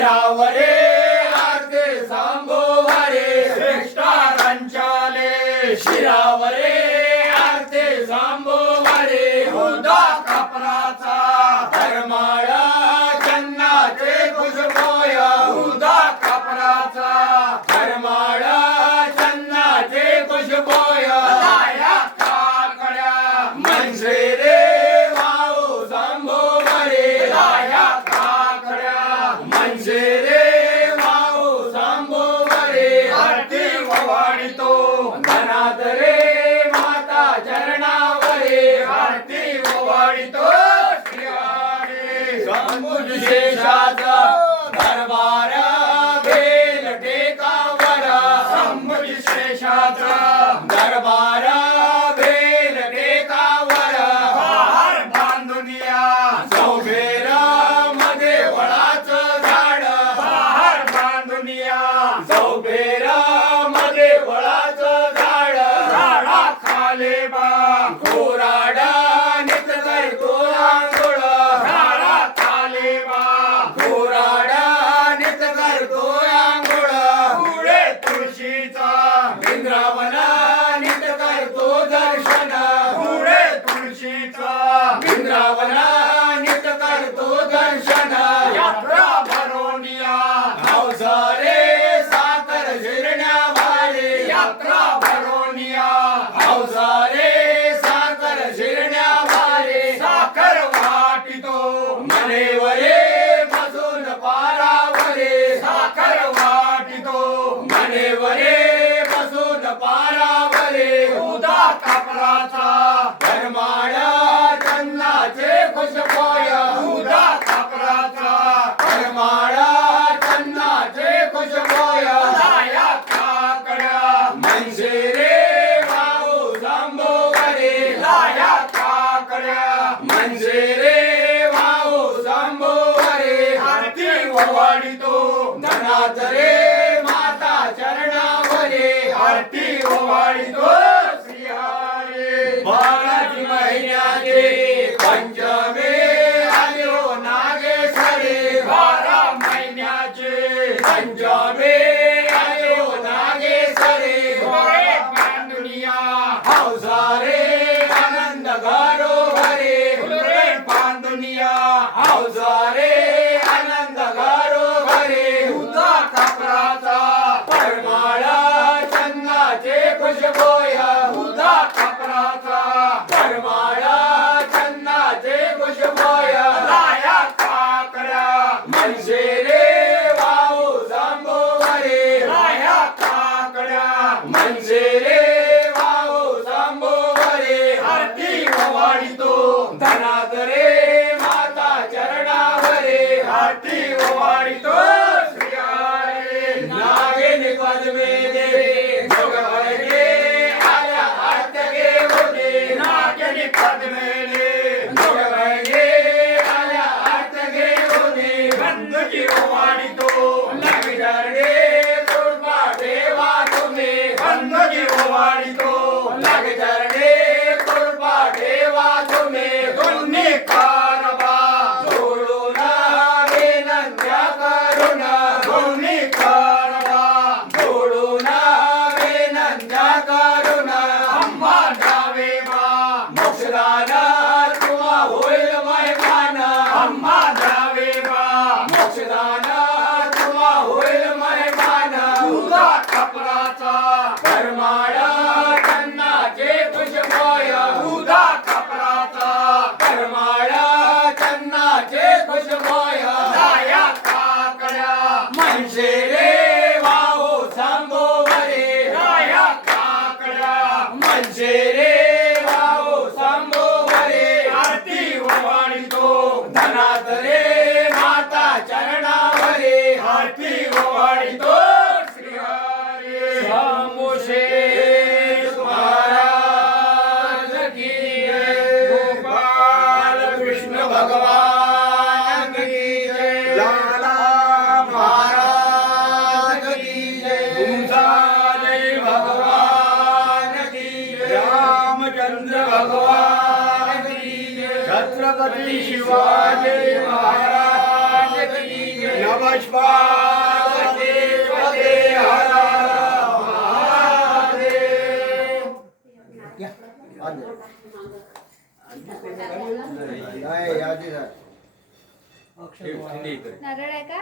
तेरा वरे वाणितो वंदनात रे माता चरणावरे आरती वाणितो श्री स्वामी शेषा Kaleva ओवाळितो धनाचरे माता चरणावरे. आरती ओवाळितो श्रीहारे. बाराजी महिन्याचे पंचमे आलो हो नागेश्वरे. बारा महिन्याचे पंचमे आलो हो नागेश्वरे. दुनिया हौसारे hoje é boia. Jaga रात्रे रे माता चरणावरे हाती ओवाळितो श्री हरे मुशे महाराज की गोपाल कृष्ण भगवान की जय. लाला महाराज की भगवान की जय. रामचंद्र भगवान छत्रपती शिवाजी महाराज नारळ आहे का?